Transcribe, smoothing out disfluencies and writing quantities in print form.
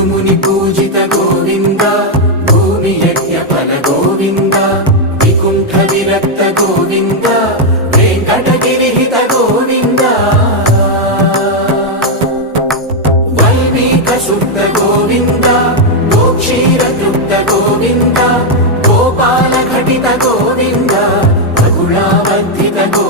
भृगुमुनि पूजित गोविन्द भूमि यज्ञ फल गोविन्द विकुण्ठ विरक्त गोविन्द वेङ्कटगिरिहित गोविन्द वल्मीक शुद्ध गोविन्द गोक्षीर तृप्त गोविन्द गोपाल घटित गोविन्द रघुणावर्धित गोविन्द